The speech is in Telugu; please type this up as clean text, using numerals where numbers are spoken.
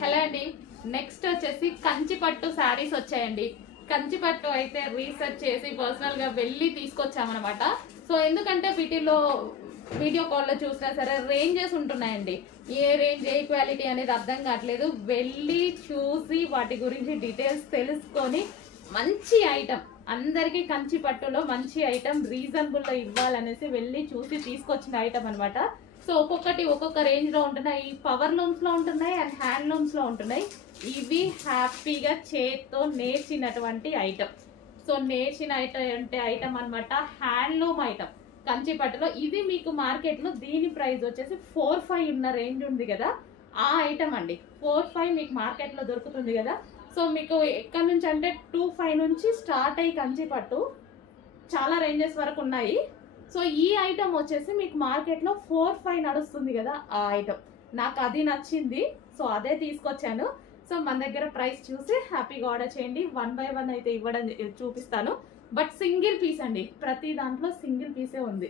హలో అండి, నెక్స్ట్ వచ్చేసి కంచిపట్టు శారీస్ వచ్చాయండి. కంచిపట్టు అయితే రీసెర్చ్ చేసి పర్సనల్ గా వెళ్ళి తీసుకొచ్చామన్నమాట. సో ఎందుకంటే వీటిలో వీడియో కాల్ లో చూసినా సరే రేంజెస్ ఉంటున్నాయండి. ఏ రేంజ్ ఏ క్వాలిటీ అనేది అర్థం కావట్లేదు. వెళ్ళి చూసి వాటి గురించి డీటెయిల్స్ తెలుసుకొని మంచి ఐటమ్ అందరికి కంచిపట్టులో మంచి ఐటమ్ రీజనబుల్ లో ఇవ్వాలనేసి వెళ్ళి చూసి తీసుకొచ్చిన ఐటమ్ అనమాట. సో ఒక్కొక్కటి ఒక్కొక్క రేంజ్ లో ఉంటున్నాయి. పవర్ లూమ్స్ లో ఉంటున్నాయి అండ్ హ్యాండ్ లూమ్స్ లో ఉంటున్నాయి. ఇవి హ్యాపీగా చేత్తో నేర్చినటువంటి ఐటమ్. సో నేర్చిన ఐటమ్ అనమాట, హ్యాండ్లూమ్ ఐటమ్ కంచిపట్టులో. ఇది మీకు మార్కెట్ లో దీని ప్రైస్ వచ్చేసి 4-5 ఉన్న రేంజ్ ఉంది కదా, ఆ ఐటమ్ అండి. 4-5 మీకు మార్కెట్ లో దొరుకుతుంది కదా. సో మీకు ఎక్కడి నుంచి అంటే 2-5 నుంచి స్టార్ట్ అయ్యి కంచిపట్టు చాలా రేంజెస్ వరకు ఉన్నాయి. సో ఈ ఐటమ్ వచ్చేసి మీకు మార్కెట్ లో 4-5 నడుస్తుంది కదా, ఆ ఐటమ్ నాకు అది నచ్చింది. సో అదే తీసుకొచ్చాను. సో మన దగ్గర ప్రైస్ చూసి హ్యాపీగా ఆర్డర్ చేయండి. 1 by 1 అయితే ఇవ్వడం చూపిస్తాను. బట్ సింగిల్ పీస్ అండి, ప్రతి దాంట్లో సింగిల్ పీసే ఉంది.